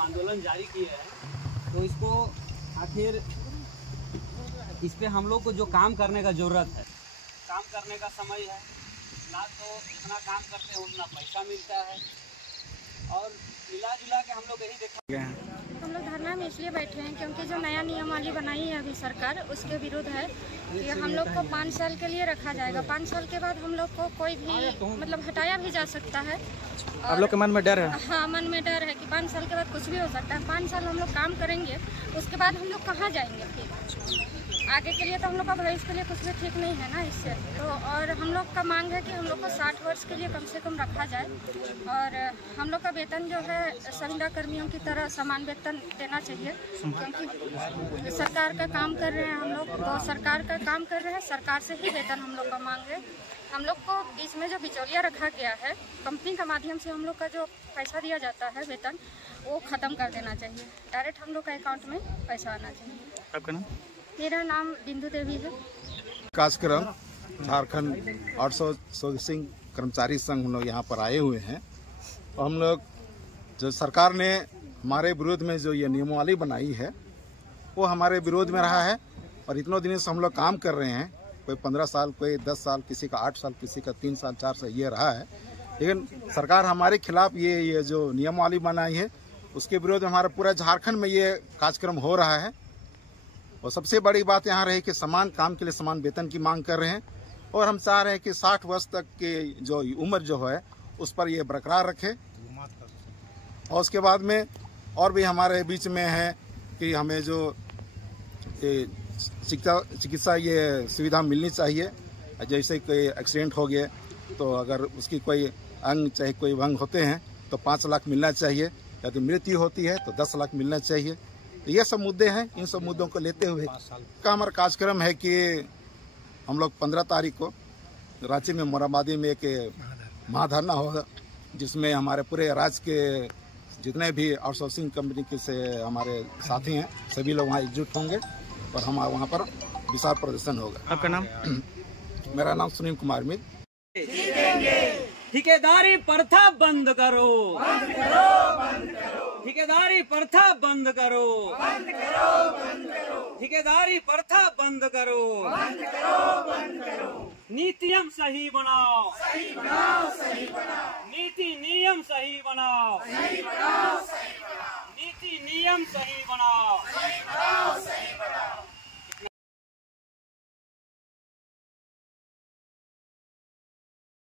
आंदोलन जारी किए हैं, तो इसको आखिर इस पे हम लोग को जो काम करने का ज़रूरत है, काम करने का समय है ना, तो जितना काम करते हैं उतना पैसा मिलता है। और मिला जुला के हम लोग यही देखा हम लोग धरना में इसलिए बैठे हैं क्योंकि जो नया नियमावली बनाई है अभी सरकार, उसके विरुद्ध है कि हम लोग को 5 साल के लिए रखा जाएगा। 5 साल के बाद हम लोग को कोई भी मतलब हटाया भी जा सकता है। आप लोग के मन में डर है? हाँ, मन में डर है कि 5 साल के बाद कुछ भी हो सकता है। 5 साल हम लोग काम करेंगे, उसके बाद हम लोग कहाँ जाएंगे फिर? आगे के लिए तो हम लोग का भविष्य के लिए कुछ भी ठीक नहीं है ना इससे तो। और हम लोग का मांग है कि हम लोग को 60 वर्ष के लिए कम से कम रखा जाए, और हम लोग का वेतन जो है संविदा कर्मियों की तरह समान वेतन देना चाहिए, क्योंकि सरकार का काम कर रहे हैं हम लोग, तो सरकार का काम कर रहे हैं, सरकार से ही वेतन हम लोग का मांग है। हम लोग को बीच में जो बिचौलिया रखा गया है, कंपनी के माध्यम से हम लोग का जो पैसा दिया जाता है वेतन, वो ख़त्म कर देना चाहिए। डायरेक्ट हम लोग का अकाउंट में पैसा आना चाहिए। आपका नाम? मेरा नाम बिंदु देवी है। कार्यक्रम झारखंड आउटसोर्सिंग कर्मचारी संघ हम लोग यहाँ पर आए हुए हैं। और हम लोग जो सरकार ने हमारे विरोध में जो ये नियमावली बनाई है, वो हमारे विरोध में रहा है। और इतनों दिनों से हम लोग काम कर रहे हैं, कोई 15 साल, कोई 10 साल, किसी का 8 साल, किसी का 3 साल 4 साल ये रहा है। लेकिन सरकार हमारे खिलाफ ये जो नियमावली बनाई है, उसके विरोध में हमारा पूरा झारखंड में ये कार्यक्रम हो रहा है। और सबसे बड़ी बात यहाँ रही कि समान काम के लिए समान वेतन की मांग कर रहे हैं। और हम चाह रहे हैं कि 60 वर्ष तक की जो उम्र जो है उस पर ये बरकरार रखे। और उसके बाद में और भी हमारे बीच में है कि हमें जो चिकित्सा ये सुविधा मिलनी चाहिए। जैसे कोई एक्सीडेंट हो गया तो अगर उसकी कोई अंग चाहे कोई अंग होते हैं तो 5 लाख मिलना चाहिए, यदि मृत्यु होती है तो 10 लाख मिलना चाहिए। तो ये सब मुद्दे हैं। इन सब मुद्दों को लेते हुए का हमारा कार्यक्रम है कि हम लोग 15 तारीख को रांची में मोराबादी में एक महाधरना होगा, जिसमें हमारे पूरे राज्य के जितने भी आउटसोर्सिंग कंपनी के से हमारे साथी हैं सभी लोग वहाँ एकजुट होंगे और हम वहाँ पर विशाल प्रदर्शन होगा। आपका नाम? मेरा नाम सुनील कुमार मित्र। ठेकेदारी प्रथा बंद करो, बंद करो, बंद करो। ठेकेदारी प्रथा बंद करो, बंद करो, बंद करो। ठेकेदारी प्रथा बंद करो, बंद करो, बंद करो। नीतियम सही बनाओ, सही बनाओ, सही बनाओ। नीति नियम सही बनाओ, सही बनाओ, सही बनाओ। नीति नियम सही बनाओ, सही बनाओ, सही बनाओ।